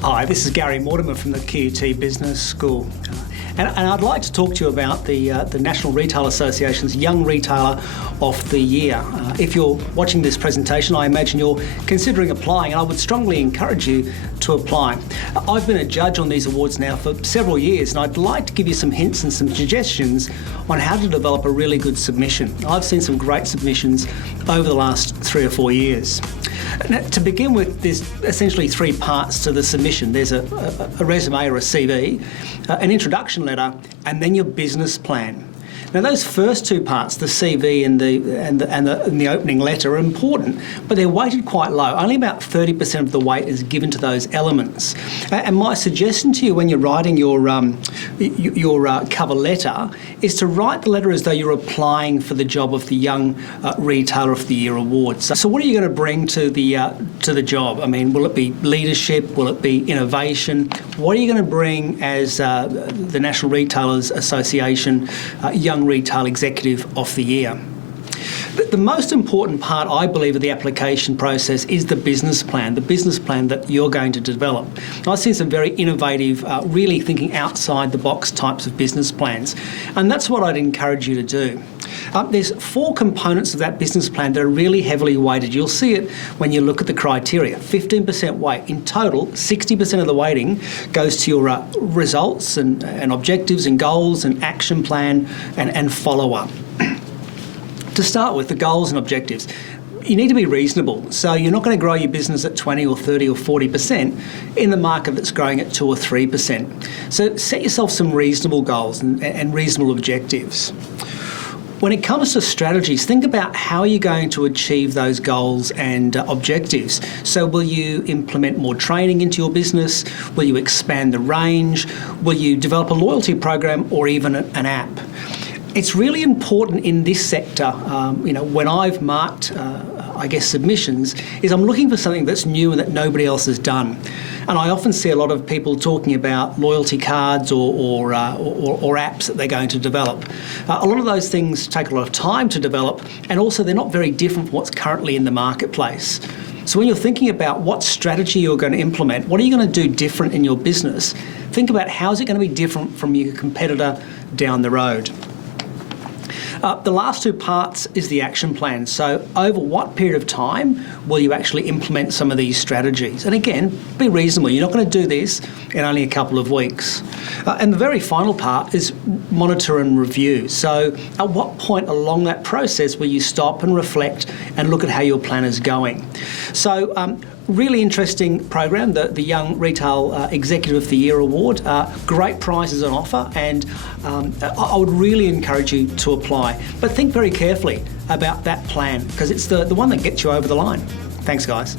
Hi, this is Gary Mortimer from the QUT Business School. And I'd like to talk to you about the National Retail Association's Young Retailer of the Year. If you're watching this presentation, I imagine you're considering applying, and I would strongly encourage you to apply. I've been a judge on these awards now for several years, and I'd like to give you some hints and some suggestions on how to develop a really good submission. I've seen some great submissions over the last 3 or 4 years. Now, to begin with, there's essentially 3 parts to the submission. There's a resume or a CV, an introduction letter, and then your business plan. Now, those first 2 parts, the CV and the opening letter, are important, but they're weighted quite low. Only about 30% of the weight is given to those elements. And my suggestion to you when you're writing your cover letter is to write the letter as though you're applying for the job of the Young Retailer of the Year award. So what are you going to bring to the job? I mean, will it be leadership? Will it be innovation? What are you going to bring as the National Retailers Association Young Retail Executive of the Year? The most important part, I believe, of the application process is the business plan that you're going to develop. I've seen some very innovative, really thinking outside the box types of business plans, and that's what I'd encourage you to do. There's 4 components of that business plan that are really heavily weighted. You'll see it when you look at the criteria. 15% weight. In total, 60% of the weighting goes to your results and objectives and goals and action plan and follow-up. To start with, the goals and objectives. You need to be reasonable. So you're not going to grow your business at 20 or 30 or 40% in the market that's growing at 2 or 3%. So set yourself some reasonable goals and reasonable objectives. When it comes to strategies, think about how you're going to achieve those goals and objectives. So will you implement more training into your business? Will you expand the range? Will you develop a loyalty program or even an app? It's really important in this sector, when I've marked, submissions, is I'm looking for something that's new and that nobody else has done. And I often see a lot of people talking about loyalty cards or apps that they're going to develop. A lot of those things take a lot of time to develop, and also they're not very different from what's currently in the marketplace. So when you're thinking about what strategy you're going to implement, what are you going to do different in your business? Think about how is it going to be different from your competitor down the road. The last 2 parts is the action plan. So over what period of time will you actually implement some of these strategies? And again, be reasonable. You're not going to do this in only a couple of weeks. And the very final part is monitor and review. So at what point along that process will you stop and reflect and look at how your plan is going? So really interesting program, the Young Retail Executive of the Year Award. Great prizes on offer, and I would really encourage you to apply. But think very carefully about that plan, because it's the one that gets you over the line. Thanks, guys.